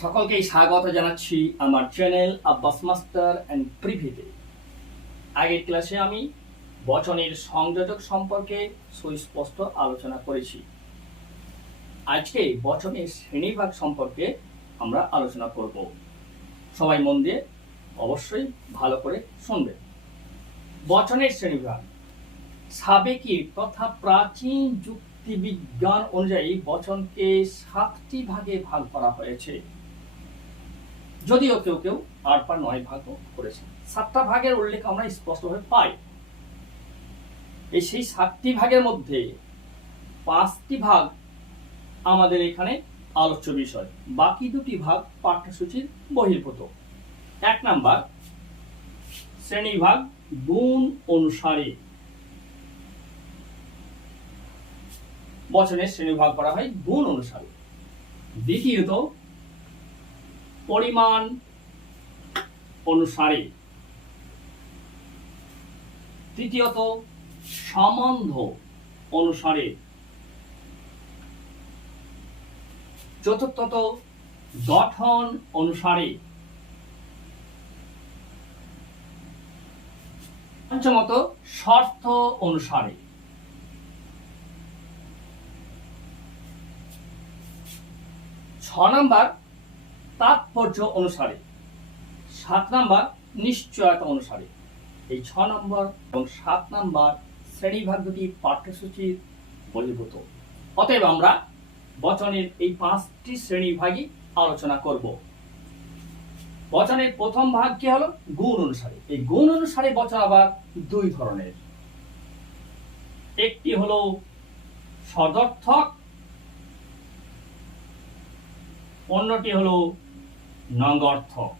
সকলকেই স্বাগত জানাচ্ছি আমার চ্যানেল আব্বাস মাস্টার অ্যান্ড প্রিভিতে। আগের ক্লাসে আমি বচনের সংযোজক সম্পর্কে সুস্পষ্ট আলোচনা করেছি। আজকে বচনের শ্রেণীভাগ সম্পর্কে আমরা আলোচনা করব। সবাই মন দিয়ে অবশ্যই ভালো করে শুনবে। বচনের শ্রেণীভাগ সাবেকি তথা প্রাচীন যুক্তিবিজ্ঞান অনুযায়ী বচনকে 7টি ভাগে ভাগ করা হয়েছে, যদিও কেউ কেউ 8 বা 9 ভাগ করেছে। 7টা ভাগের উল্লেখ আমরা স্পষ্টভাবে পাই। সেই 7টি ভাগের মধ্যে 5টি ভাগ আমাদের এখানে আলোচ্য বিষয়, বাকি 2টি ভাগ পাঠ্যসূচির বহির্ভূত। 1 নাম্বার শ্রেণীভাগ গুণ অনুসারে। বচনের শ্রেণীভাগ করা হয় গুণ অনুসারে। দ্বিতীয়ত পরিমাণ অনুসারে। তৃতীয়ত সম্বন্ধ অনুসারে। চতুর্থত গঠন অনুসারে। পঞ্চমত শর্ত অনুসারে। 6 নাম্বার তাৎপর্য অনুসারে। 7 নাম্বার নিশ্চয়তা অনুসারে। এই 6 নম্বর এবং 7 নাম্বার শ্রেণীভাগ দুটি পাঠ্যসূচির বহির্ভূত। অতএব আমরা বচনের এই 5টি শ্রেণীভাগই আলোচনা করব। বচনের প্রথম ভাগ কি হলো? গুণ অনুসারে। এই গুণ অনুসারে বচন আবার 2 ধরনের। একটি হলো সদর্থক, অন্যটি হলো নঙ্গর্থক।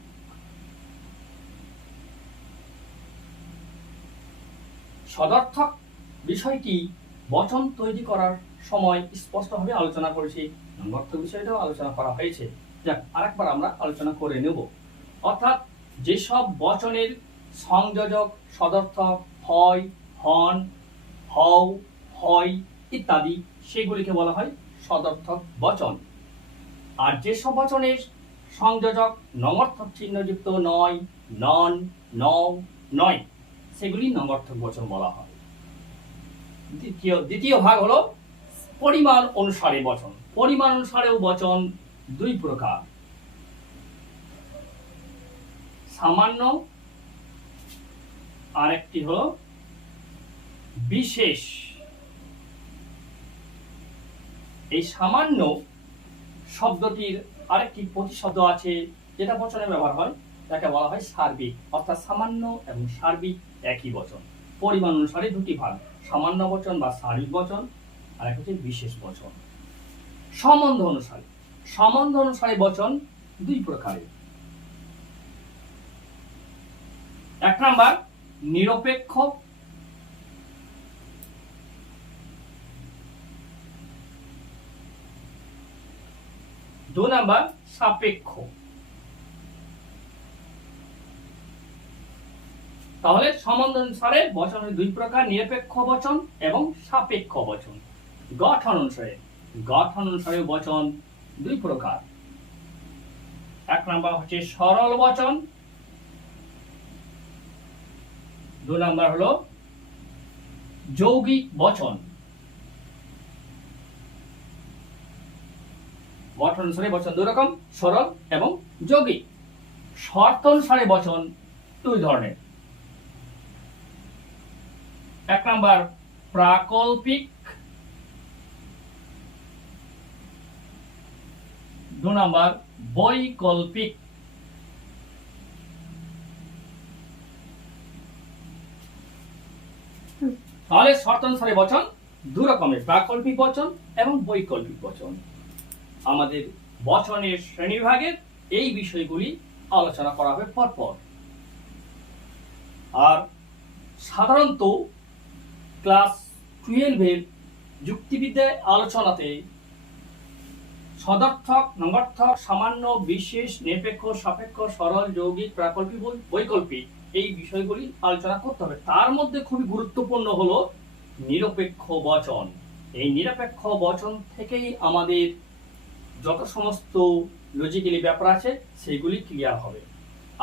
সদর্থক বিষয়টি বচন তৈরি করার সময় স্পষ্টভাবে আলোচনা করেছি, নঙ্গর্থক বিষয়টাও আলোচনা করা হয়েছে। যাক, আরেকবার আমরা আলোচনা করে নেব। অর্থাৎ যেসব বচনের সংযোজক সদর্থক হয়, হন, হও, হয় ইত্যাদি, সেগুলিকে বলা হয় সদর্থক বচন। আর যেসব বচনের সংযোজক নঙ্গর্থক চিহ্নযুক্ত নয়, নন, নও, নয়, সেগুলি নঙ্গর্থক বচন বলা হয়। দ্বিতীয় ভাগ হলো পরিমাণ অনুসারে বচন। পরিমাণ অনুসারেও বচন 2 প্রকার। সামান্য, আরেকটি হলো বিশেষ। এই সামান্য শব্দটির আরেকটি প্রতিশব্দ আছে যেটা বচনে ব্যবহার হয়, তাকে বলা হয় সার্বিক। অর্থাৎ সামান্য এবং সার্বিক একই বচন। পরিমাণ অনুসারে 2টি ভাগ, সামান্য বচন বা সার্বিক বচন, আর এক হচ্ছে বিশেষ বচন। সম্বন্ধ অনুসারে। সম্বন্ধ অনুসারে বচন 2 প্রকারের। 1 নাম্বার নিরপেক্ষ, 2 নাম্বার সাপেক্ষ। তাহলে সম্বন্ধ অনুসারে বচন 2 প্রকার, নিরপেক্ষ বচন এবং সাপেক্ষ বচন। গঠন অনুসারে। গঠন অনুসারে বচন 2 প্রকার। 1 নাম্বার হচ্ছে সরল বচন, 2 নাম্বার হলো যৌগিক বচন। গঠন অনুসারে বচন 2 রকম, সরল এবং যৌগিক। শর্ত অনুসারে বচন 2 ধরনের। 1 নাম্বার প্রাকল্পিক, 2 নাম্বার বৈকল্পিক। তাহলে শর্ত অনুসারে বচন 2 রকমের, প্রাকল্পিক বচন এবং বৈকল্পিক বচন। আমাদের বচনের শ্রেণীভাগের এই বিষয়গুলি আলোচনা করা হবে পরপর। আর সাধারণত ক্লাস 12-এর যুক্তিবিদ্যায় আলোচনাতে সদর্থক, নঙ্গর্থক, সামান্য, বিশেষ, নিরপেক্ষ, সাপেক্ষ, সরল, যৌগিক, প্রাকল্পিক, বৈকল্পিক এই বিষয়গুলি আলোচনা করতে হবে। তার মধ্যে খুবই গুরুত্বপূর্ণ হলো নিরপেক্ষ বচন। এই নিরপেক্ষ বচন থেকেই আমাদের যত সমস্ত লজিক্যালি ব্যাপার আছে সেইগুলি ক্লিয়ার হবে।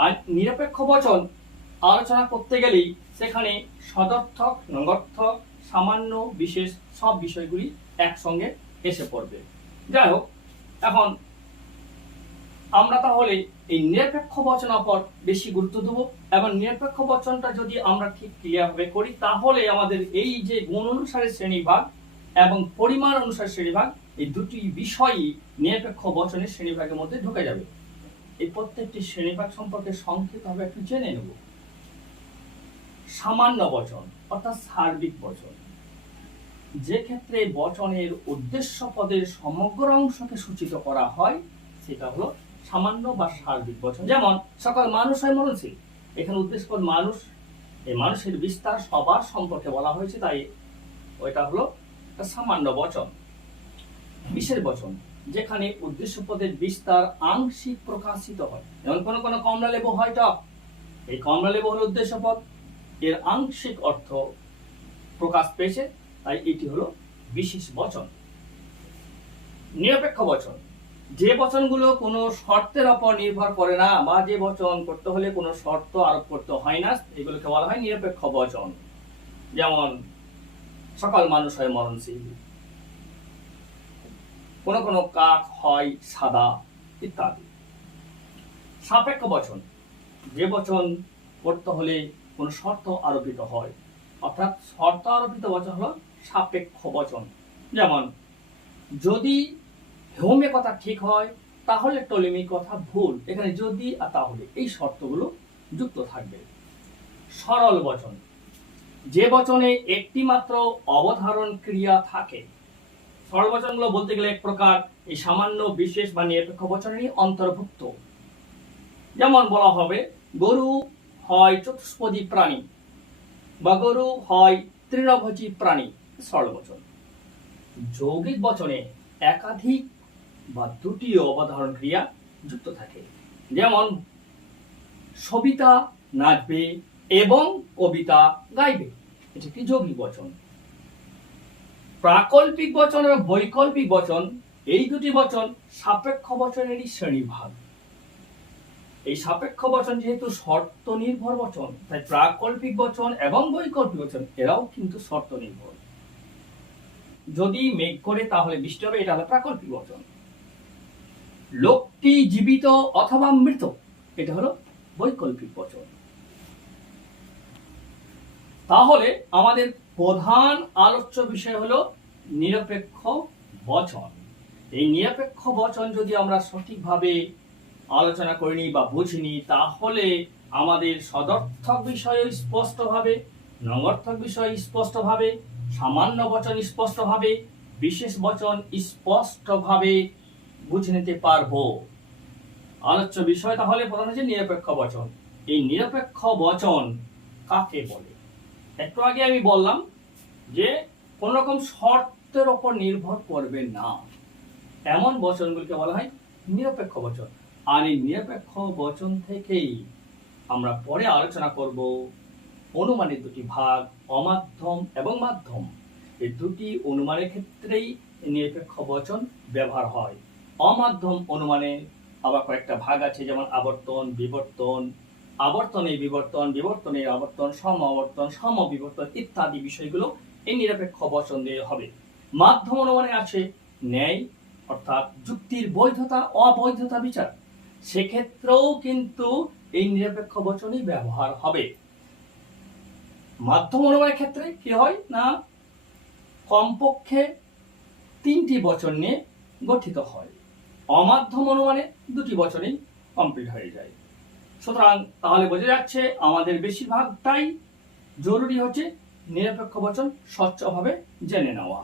আর নিরপেক্ষ বচন আলোচনা করতে গেলেই সেখানে সদর্থক, নঙ্গর্থক, সামান্য, বিশেষ সব বিষয়গুলি একসঙ্গে এসে পড়বে। যাই হোক, এখন আমরা তাহলে এই নিরপেক্ষ বচনের উপর বেশি গুরুত্ব দেবো, এবং নিরপেক্ষ বচনটা যদি আমরা ঠিক ক্লিয়ারভাবে করি তাহলে আমাদের এই যে গুণ অনুসারে শ্রেণীভাগ এবং পরিমাণ অনুসারে শ্রেণীভাগ, এই দুটি বিষয়ই নিরপেক্ষ বচনের শ্রেণীভাগের মধ্যে ঢুকে যাবে। এই প্রত্যেকটি শ্রেণীভাগ সম্পর্কে সংক্ষিপ্তভাবে একটু জেনে নেব। সামান্য বচন অর্থাৎ সার্বিক বচন, যে ক্ষেত্রে বচনের উদ্দেশ্য পদের সমগ্র অংশকে সূচিত করা হয় সেটা হলো সামান্য বা সার্বিক বচন। যেমন সকল মানুষ হয় মরণশীল, এখানে উদ্দেশ্য পদ মানুষ, এই মানুষের বিস্তার সবার সম্পর্কে বলা হয়েছে, তাই ওইটা হলো সামান্য বচন। বিশেষ বচন, যেখানে উদ্দেশ্য পদের বিস্তার আংশিক প্রকাশিত হয়, যেমন কোনো কোনো কমলা লেবু হয় টক, এই কমলা লেবু হলো উদ্দেশ্য পদ, এর আংশিক অর্থ প্রকাশ পেয়েছে, তাই এটি হলো বিশেষ বচন। নিরপেক্ষ বচন, যে বচনগুলো কোনো শর্তের উপর নির্ভর করে না, বা যে বচন করতে হলে কোনো শর্ত আরোপ করতে হয় না, এগুলোকে বলা হয় নিরপেক্ষ বচন। যেমন সকল মানুষ হয় মরণশীল, কোনো কোনো কাক হয় সাদা, ইত্যাদি। সাপেক্ষ বচন, যে বচন করতে হলে কোনো শর্ত আরোপিত হয়, অর্থাৎ শর্ত আরোপিত বচন হলো সাপেক্ষ বচন। যেমন যদি হেউমে কথা ঠিক হয় তাহলে টলেমি কথা ভুল, এখানে যদি আর তাহলে এই শর্তগুলো যুক্ত থাকবে। সরল বচন, যে বচনে একটি মাত্র অবধারণ ক্রিয়া থাকে। সরল বচনগুলো বলতে গেলে এক প্রকার এই সামান্য, বিশেষ বা নিরপেক্ষ বচনেরই অন্তর্ভুক্ত। যেমন বলা হবে গরু হয় চতুষ্পদী প্রাণী, বা গরু হয় তৃণভোজী প্রাণী, সরল বচন। যৌগিক বচনে একাধিক বা দুটি অবধারণ ক্রিয়া যুক্ত থাকে, যেমন সবিতা নাচবে এবং কবিতা গাইবে, এটি একটি যৌগিক বচন। প্রাকল্পিক বচন এবং বৈকল্পিক বচন, এই দুটি বচন সাপেক্ষ বচনেরই শ্রেণীভাগ। এই সাপেক্ষ বচন যেহেতু শর্ত নির্ভর বচন, তাই প্রাকল্পিক বচন এবং বৈকল্পিক বচন এরাও কিন্তু শর্ত নির্ভর। যদি মেঘ করে তাহলে বৃষ্টি হবে, এটা হলো প্রাকল্পিক বচন। লোকটি জীবিত অথবা মৃত, এটা হলো বৈকল্পিক বচন। তাহলে আমাদের প্রধান আলোচ্য বিষয় হলো নিরপেক্ষ বচন। এই নিরপেক্ষ বচন যদি আমরা সঠিকভাবে আলোচনা করিনি বা বুঝিনি, তাহলে আমাদের সদর্থক বিষয় স্পষ্টভাবে, নঙ্গর্থক বিষয় স্পষ্টভাবে, সামান্য বচন স্পষ্টভাবে, বিশেষ বচন স্পষ্টভাবে বুঝে নিতে পারবো। আলোচ্য বিষয় তাহলে প্রধান হচ্ছে নিরপেক্ষ বচন। এই নিরপেক্ষ বচন কাকে বলে? একটু আগে আমি বললাম যে কোন রকম শর্তের উপর নির্ভর করবে না, এমন বচনগুলিকে বলা হয় নিরপেক্ষ বচন। আর এই নিরপেক্ষ বচন থেকেই আমরা পরে আলোচনা করব অনুমানের দুটি ভাগ, অমাধ্যম এবং মাধ্যম। এই দুটি অনুমানের ক্ষেত্রেই নিরপেক্ষ বচন ব্যবহার হয়। অমাধ্যম অনুমানে আবার কয়েকটা ভাগ আছে, যেমন আবর্তন, বিবর্তন, আবর্তনের বিবর্তন, বিবর্তনের আবর্তন, সম আবর্তন, সম বিবর্তন ইত্যাদি বিষয়গুলো এই নিরপেক্ষ বচন দিয়ে হবে। মাধ্যম অনুমানে আছে ন্যায়, অর্থাৎ যুক্তির বৈধতা অবৈধতা বিচার, সেক্ষেত্রেও কিন্তু এই নিরপেক্ষ বচনই ব্যবহার হবে। মাধ্যম অনুমানের ক্ষেত্রে কি হয় না, কমপক্ষে 3টি বচন নিয়ে গঠিত হয়। অমাধ্যম অনুমানে 2টি বচনেই কমপ্লিট হয়ে যায়। সুতরাং তাহলে বোঝা যাচ্ছে আমাদের বেশিরভাগটাই জরুরি হচ্ছে নিরপেক্ষ বচন স্বচ্ছভাবে জেনে নেওয়া।